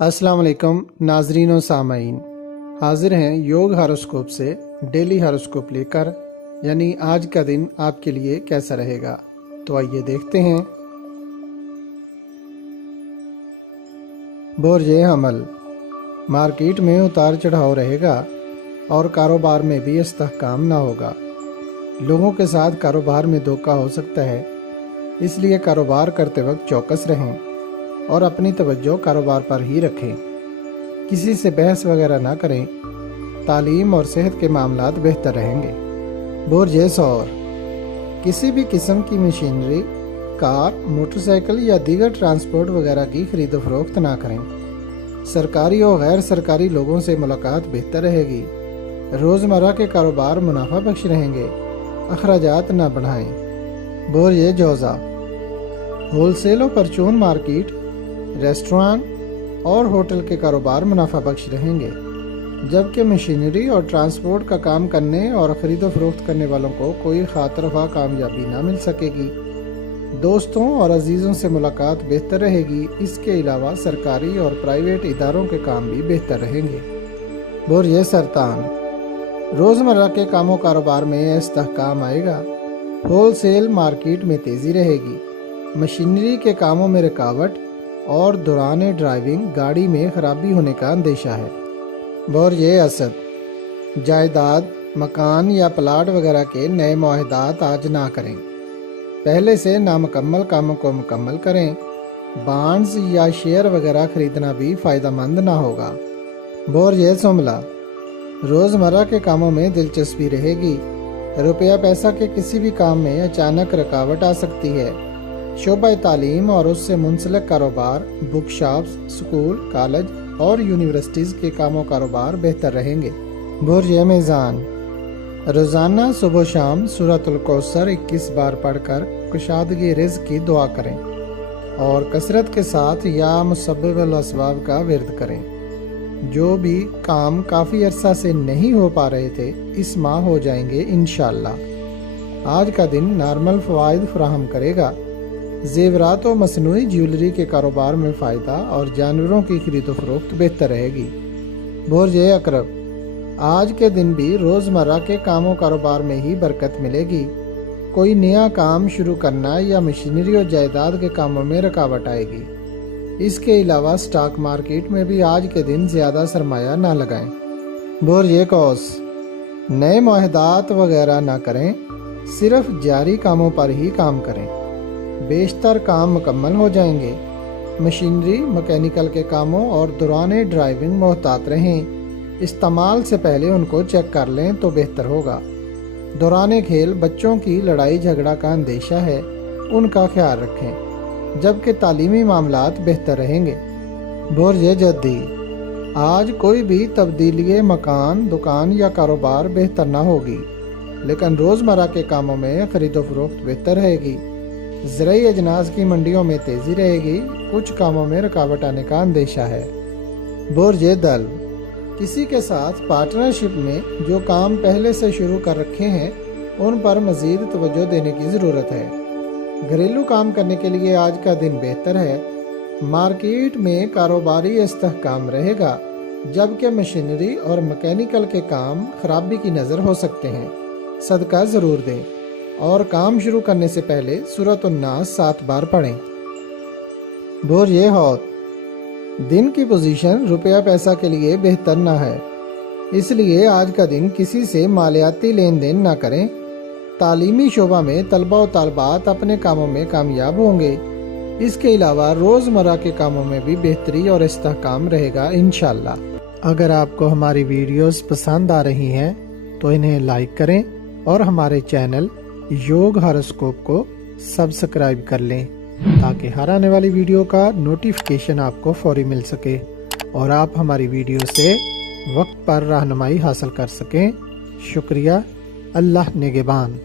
अस्सलाम वालेकुम नाजरीन और सामाईन, हाजिर हैं योग हॉरोस्कोप से डेली हॉरोस्कोप लेकर। यानी आज का दिन आपके लिए कैसा रहेगा, तो आइए देखते हैं। बुर्जे हमल, मार्केट में उतार चढ़ाव रहेगा और कारोबार में भी इस्तेहकाम ना होगा। लोगों के साथ कारोबार में धोखा हो सकता है, इसलिए कारोबार करते वक्त चौकस रहें और अपनी तवज्जो कारोबार पर ही रखें। किसी से बहस वगैरह ना करें। तालीम और सेहत के मामलात बेहतर रहेंगे। बुर्जे सौर, किसी भी किस्म की मशीनरी, कार, मोटरसाइकिल या दीगर ट्रांसपोर्ट वगैरह की खरीद फरोख्त ना करें। सरकारी और गैर सरकारी लोगों से मुलाकात बेहतर रहेगी। रोज़मर्रा के कारोबार मुनाफा बख्श रहेंगे। अखराजात ना बढ़ाएं। बुर्जे जौज़ा, होलसेल और परचून मार्केट, रेस्टोरेंट और होटल के कारोबार मुनाफा बख्श रहेंगे, जबकि मशीनरी और ट्रांसपोर्ट का काम करने और ख़रीदो फरोख्त करने वालों को कोई खातरख्वाह कामयाबी ना मिल सकेगी। दोस्तों और अजीज़ों से मुलाकात बेहतर रहेगी। इसके अलावा सरकारी और प्राइवेट इदारों के काम भी बेहतर रहेंगे। बुर्जे सरतान, रोज़मर्रा के कामों कारोबार में इस्तेहकाम आएगा। होलसेल मार्केट में तेज़ी रहेगी। मशीनरी के कामों में रुकावट और दौरान ड्राइविंग गाड़ी में खराबी होने का अंदेशा है। बुर्जे असद, जायदाद, मकान या प्लाट वगैरह के नए मुआहदात आज ना करें। पहले से नामुकम्मल कामों को मुकम्मल करें। बॉन्ड्स या शेयर वगैरह खरीदना भी फ़ायदेमंद ना होगा। बुर्जे सुमला, रोज़मर्रा के कामों में दिलचस्पी रहेगी। रुपया पैसा के किसी भी काम में अचानक रुकावट आ सकती है। शोबा तालीम और उससे मुंसलिक कारोबार, बुक शॉप्स, स्कूल, कॉलेज और यूनिवर्सिटीज़ के कामों कारोबार बेहतर रहेंगे। बुर्जे मीज़ान, रोज़ाना सुबह शाम सूरतुल कौसर 21 बार पढ़कर कुशादगी रिज़्क़ की दुआ करें और कसरत के साथ या मुसब्बिबुल असबाब का विर्द करें। जो भी काम काफ़ी अरसा से नहीं हो पा रहे थे, इस माह हो जाएंगे इंशाअल्लाह। आज का दिन नॉर्मल फ़वाइद फराहम करेगा। ज़ेवरात और मसनूई ज्वेलरी के कारोबार में फ़ायदा और जानवरों की खरीदो फरोख्त बेहतर रहेगी। बुर्जे अकरब, आज के दिन भी रोज़मर्रा के कामों कारोबार में ही बरकत मिलेगी। कोई नया काम शुरू करना या मशीनरी और जायदाद के कामों में रुकावट आएगी। इसके अलावा स्टॉक मार्केट में भी आज के दिन ज़्यादा सरमाया ना लगाएं। बुर्जे कौस, नए मुआहदात वगैरह ना करें, सिर्फ जारी कामों पर ही काम करें। बेशतर काम मुकम्मल हो जाएंगे। मशीनरी, मैकेनिकल के कामों और दौरान ड्राइविंग मोहतात रहें। इस्तेमाल से पहले उनको चेक कर लें तो बेहतर होगा। दौरान खेल बच्चों की लड़ाई झगड़ा का अंदेशा है, उनका ख्याल रखें, जबकि तालीमी मामलात बेहतर रहेंगे। बुर्जे जद्दी, आज कोई भी तब्दीली मकान, दुकान या कारोबार बेहतर ना होगी, लेकिन रोज़मर्रा के कामों में खरीदो फरोख्त बेहतर रहेगी। ज़राई अजनास की मंडियों में तेज़ी रहेगी। कुछ कामों में रुकावट आने का अंदेशा है। बुर्जे दल, किसी के साथ पार्टनरशिप में जो काम पहले से शुरू कर रखे हैं, उन पर मज़ीद तवज्जो देने की ज़रूरत है। घरेलू काम करने के लिए आज का दिन बेहतर है। मार्केट में कारोबारी इस्तेहकाम रहेगा, जबकि मशीनरी और मैकेनिकल के काम खराबी की नज़र हो सकते हैं। सदका ज़रूर दें और काम शुरू करने से पहले सूरतुन नास 7 बार पढ़ें। बुर्जे हौत, दिन की पोजीशन रुपया पैसा के लिए बेहतर ना है, इसलिए आज का दिन किसी से मालियाती लेन देन ना करें। तालीमी शोबा में तलबा और तालबात अपने कामों में कामयाब होंगे। इसके अलावा रोज़मर्रा के कामों में भी बेहतरी और इस्तेहकाम रहेगा इंशाअल्लाह। अगर आपको हमारी वीडियोस पसंद आ रही हैं तो इन्हें लाइक करें और हमारे चैनल योग हॉरोस्कोप को सब्सक्राइब कर लें, ताकि हर आने वाली वीडियो का नोटिफिकेशन आपको फौरी मिल सके और आप हमारी वीडियो से वक्त पर रहनुमाई हासिल कर सकें। शुक्रिया। अल्लाह निगहबान।